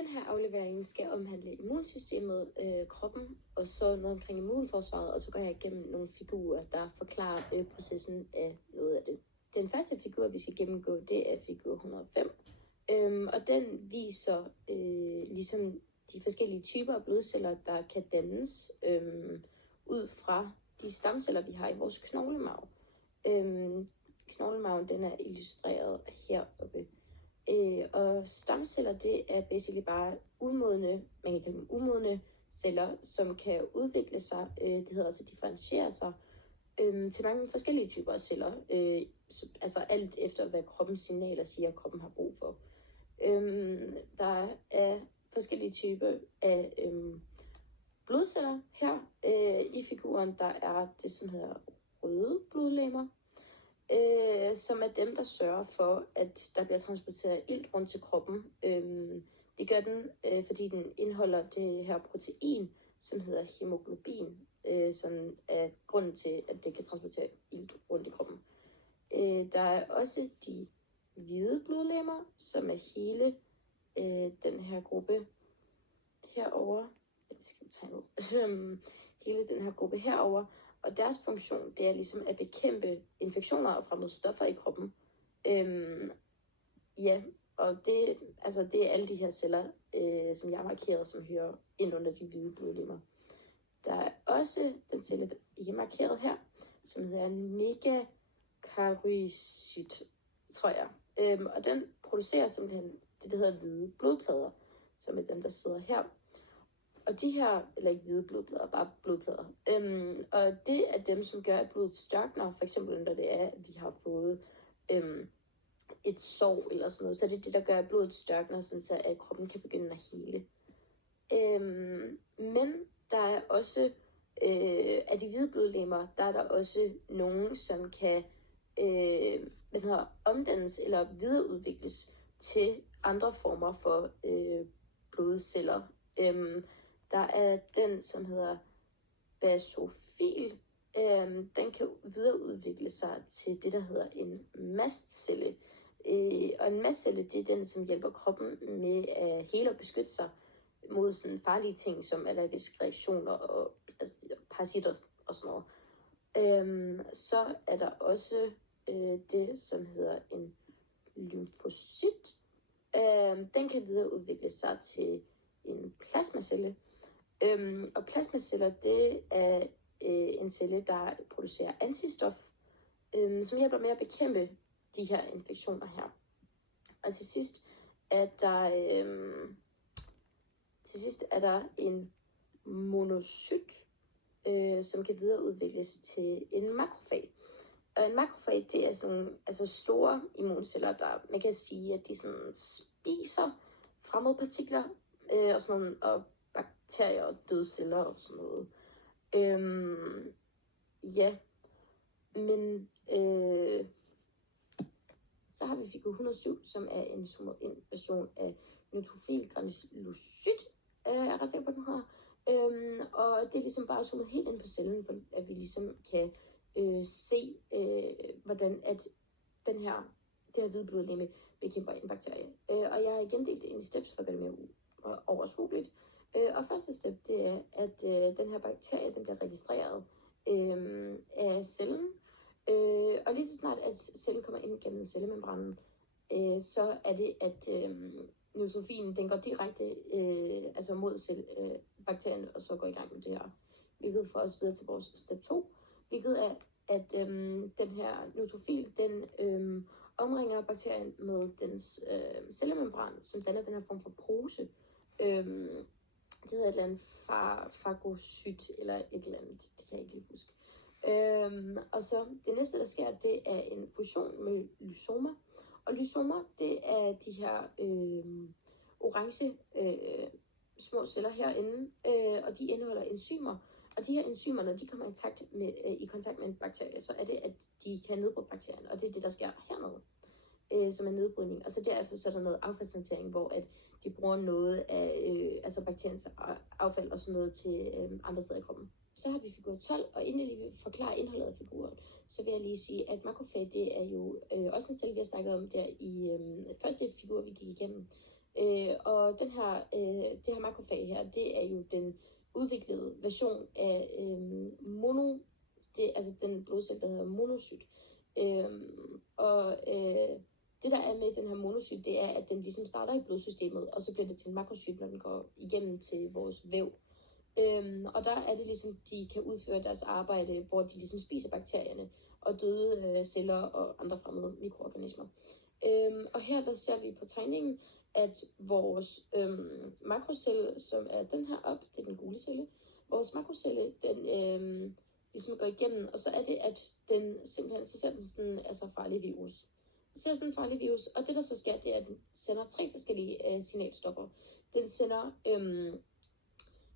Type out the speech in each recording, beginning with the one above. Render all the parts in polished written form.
den her aflevering skal omhandle immunsystemet, kroppen, og så noget omkring immunforsvaret, og så går jeg igennem nogle figurer, der forklarer processen af noget af det. Den første figur, vi skal gennemgå, det er figur 105, og den viser ligesom de forskellige typer af blodceller, der kan dannes ud fra de stamceller, vi har i vores knoglemarv. Knoglemarven, den er illustreret heroppe. Og stamceller, det er basically bare umodne, man kan kalde dem umodne celler, som kan udvikle sig, det hedder altså differentiere sig, til mange forskellige typer af celler, altså alt efter hvad kroppens signaler siger, at kroppen har brug for. Der er forskellige typer af blodceller her. I figuren, der er det, som hedder røde blodlegemer, som er dem, der sørger for, at der bliver transporteret ilt rundt til kroppen. Det gør den, fordi den indeholder det her protein, som hedder hemoglobin, som er grunden til, at det kan transportere ilt rundt i kroppen. Der er også de hvide blodlegemer, som er hele den her gruppe herover. Det skal jeg tegne ud. Hele den her gruppe herover. Og deres funktion, det er ligesom at bekæmpe infektioner og fremmede stoffer i kroppen. Ja, og det er alle de her celler, som jeg har markeret, som hører ind under de hvide blodlegemer. Der er også den celle, der ikke er markeret her, som hedder en megakarycyt, tror jeg. Og den producerer simpelthen det, der hedder hvide blodplader, som er dem, der sidder her. Og de her, eller ikke hvide blodplader, bare blodplader. Og det er dem, som gør, at blodet størkner. For eksempel, når det er, at vi har fået et sår eller sådan noget. Så det er det, der gør, at blodet størkner, sådan så at kroppen kan begynde at hele. Men der er også, af de hvide blodlegemer, der er der også nogen, som kan omdannes eller videreudvikles til andre former for blodceller. Der er den, som hedder basofil. Den kan videreudvikle sig til det, der hedder en mastcelle. Og en mastcelle, det er den, som hjælper kroppen med at hele og beskytte sig mod sådan farlige ting, som allergiske reaktioner og parasitter og sådan noget. Så er der også det, som hedder en lymfocyt. Den kan videreudvikle sig til en plasmacelle. Og plasmaceller, det er en celle, der producerer antistof, som hjælper med at bekæmpe de her infektioner her. Og til sidst er der en monocyt, som kan videreudvikles til en makrofag. Og en makrofag, det er sådan nogle store immunceller, der man kan sige, at de sådan spiser fremmedpartikler og sådan nogle, og bakterier og dødceller og sådan noget. Ja, men så har vi figur 107, som er en zoomet ind version af neutrofil granulocyt, jeg er ret sikker på, den her. Og det er ligesom bare zoomet helt ind på cellen, for at vi ligesom kan se, hvordan at det her hvide blodlegeme bekæmper en bakterie. Og jeg har igen delt ind i steps for at gøre det mere overskueligt. Og første step, det er, at den her bakterie, den bliver registreret af cellen. Og lige så snart, at cellen kommer ind gennem cellemembranen, så er det, at neutrofilen, den går direkte mod bakterien, og så går i gang med det her. Hvilket får os videre til vores step 2, hvilket er, at den her neutrofil, den omringer bakterien med dens cellemembran, som danner den her form for pose. Det hedder et eller andet fagocyt, eller et eller andet, det kan jeg ikke lige huske. Og så det næste, der sker, det er en fusion med lysomer. Og lysomer, det er de her orange små celler herinde, og de indeholder enzymer. Og de her enzymer, når de kommer i kontakt med en bakterie, så er det, at de kan nedbryde bakterien. Og det er det, der sker hernede, som er nedbrydning. Og så derefter så er der noget affaldshåndtering, hvor at de bruger noget af bakteriens affald og sådan noget til andre steder i kroppen. Så har vi figur 12, og inden jeg lige vil forklare indholdet af figuren, så vil jeg lige sige, at makrofag, det er jo også en celle, vi har snakket om der i første figur, vi gik igennem. Og det her makrofag her, det er jo den udviklede version af altså den blodcelle, der hedder monocyt. Det der er med den her monocyt, det er, at den ligesom starter i blodsystemet, og så bliver det til en makrocyt, når den går igennem til vores væv. Og der er det ligesom, de kan udføre deres arbejde, hvor de ligesom spiser bakterierne og døde celler og andre fremmede mikroorganismer. Og her der ser vi på tegningen, at vores makrocelle, som er den her op, det er den gule celle, vores makrocelle, den ligesom går igennem, og så er det, at den simpelthen, så ser den sådan altså farlig virus. Så ser sådan en farlig virus, og det der så sker, det er, at den sender 3 forskellige signalstoffer. Den sender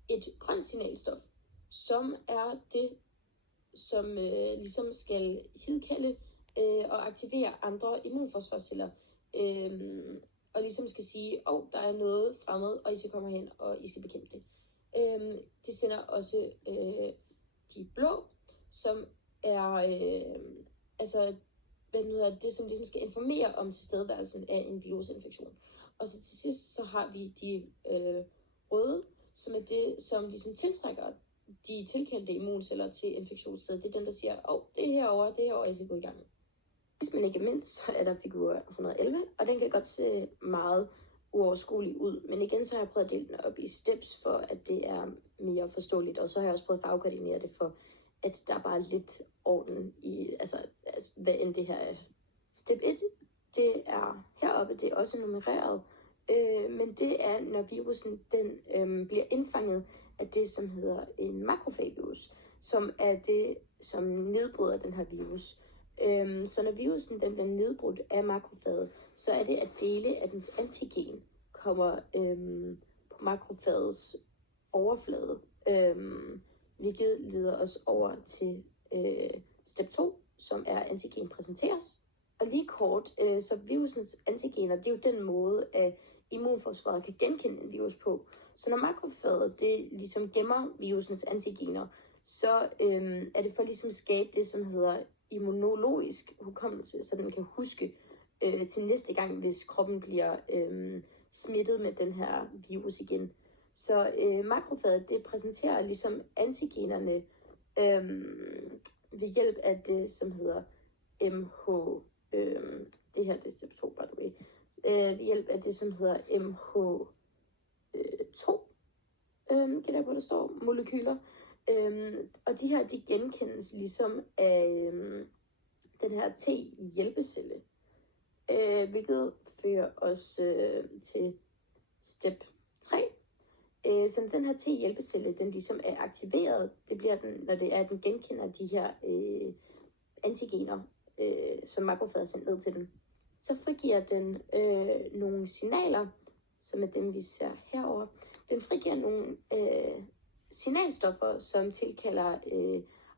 et grønt signalstof, som er det, som ligesom skal hidkalde og aktivere andre immunforsvarsceller, og ligesom skal sige, der er noget fremmed, og I skal komme hen, og I skal bekæmpe det. Det sender også de blå, som er det, som ligesom skal informere om tilstedeværelsen af en virusinfektion. Og så til sidst, så har vi de røde, som er det, som ligesom tiltrækker de tilkendte immunceller til infektionsstedet. Det er den, der siger, det er herovre, jeg skal gå i gang. Men ikke mindst, så er der figur 111, og den kan godt se meget uoverskuelig ud. Men igen, så har jeg prøvet at dele den op i steps, for at det er mere forståeligt. Og så har jeg også prøvet at farvekoordinere det, for at der er bare lidt orden i, altså hvad end det her er. Step 1, det er heroppe, det er også nummereret. Men det er, når virusen den bliver indfanget af det, som hedder en makrofagvirus, som er det, som nedbryder den her virus. Så når virusen den bliver nedbrudt af makrofaget, så er det, at dele af dens antigen kommer på makrofagets overflade, hvilket leder os over til step 2, som er antigen præsenteres. Og lige kort, så virusens antigener, det er jo den måde, at immunforsvaret kan genkende en virus på. Så når makrofaget det ligesom gemmer virusens antigener, så er det for ligesom at skabe det, som hedder immunologisk hukommelse, så den kan huske til næste gang, hvis kroppen bliver smittet med den her virus igen. Så makrofaget det præsenterer ligesom antigenerne ved hjælp af det, som hedder MH. Det her det er step 2, by the way. Ved hjælp af det, som hedder MH2, gætter jeg på, der står molekyler. Og de her, de genkendes ligesom af den her T-hjælpecelle, hvilket fører os til step 3. Så den her T-hjælpecelle, den ligesom er aktiveret, det bliver den, når det er, at den genkender de her antigener, som makrofaget er sendt ned til den. Så frigiver den nogle signaler, som er dem, vi ser herover. Den frigiver nogle signalstoffer, som tilkalder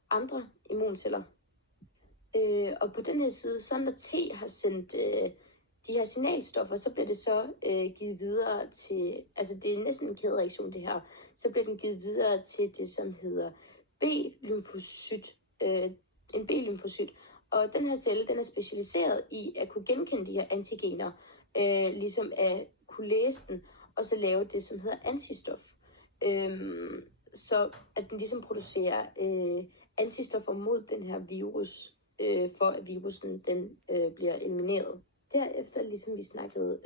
andre immunceller. Og på den her side, så når T har sendt de her signalstoffer, så bliver det så givet videre til, altså det er næsten en kædereaktion det her, så bliver den givet videre til det, som hedder B-lymfocyt, en B-lymfocyt. Og den her celle, den er specialiseret i at kunne genkende de her antigener, ligesom at kunne læse den, og så lave det, som hedder antistof. Så at den ligesom producerer antistoffer mod den her virus, for at virusen den bliver elimineret. Derefter, ligesom vi snakkede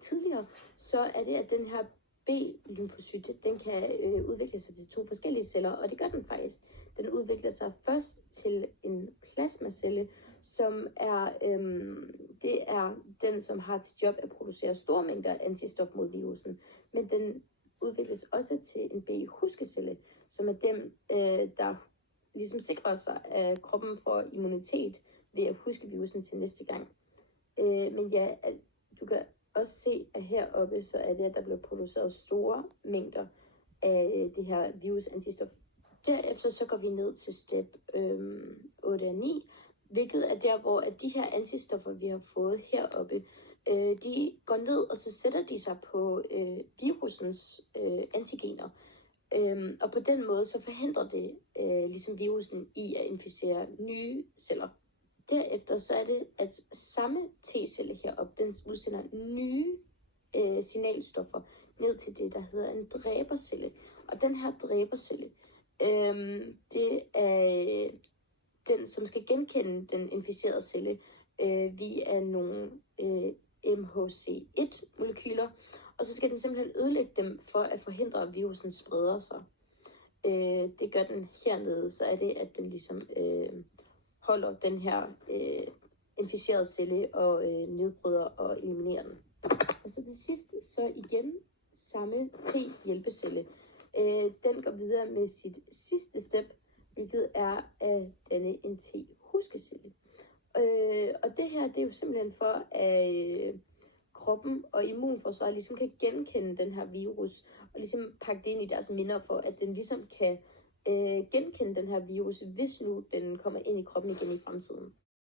tidligere, så er det, at den her B-lymfocyt, den kan udvikle sig til 2 forskellige celler, og det gør den faktisk. Den udvikler sig først til en plasmacelle, som er, det er den, som har til job at producere store mængder antistof mod virusen. Men den udvikles også til en B-huskecelle, som er dem, der ligesom sikrer sig, at kroppen får immunitet ved at huske virusen til næste gang. Men ja, du kan også se, at heroppe, så er det, at der bliver produceret store mængder af det her virusantistof. Derefter så går vi ned til step 8 og 9, hvilket er der, hvor at de her antistoffer, vi har fået heroppe, de går ned, og så sætter de sig på virusens antigener. Og på den måde, så forhindrer det ligesom virusen i at inficere nye celler. Derefter så er det, at samme T-celle heroppe, den udsender nye signalstoffer ned til det, der hedder en dræbercelle. Og den her dræbercelle, det er den, som skal genkende den inficerede celle via nogle MHC1-molekyler, og så skal den simpelthen ødelægge dem for at forhindre, at virusen spreder sig. Det gør den hernede, så er det, at den ligesom holder den her inficerede celle og nedbryder og eliminerer den. Og så til sidst, så igen samme T-hjælpecelle. Den går videre med sit sidste step, hvilket er at danne en T-huskecelle. Og det her, det er jo simpelthen for, at kroppen og immunforsvaret ligesom kan genkende den her virus, og ligesom pakke det ind i deres minder for, at den ligesom kan genkende den her virus, hvis nu den kommer ind i kroppen igen i fremtiden.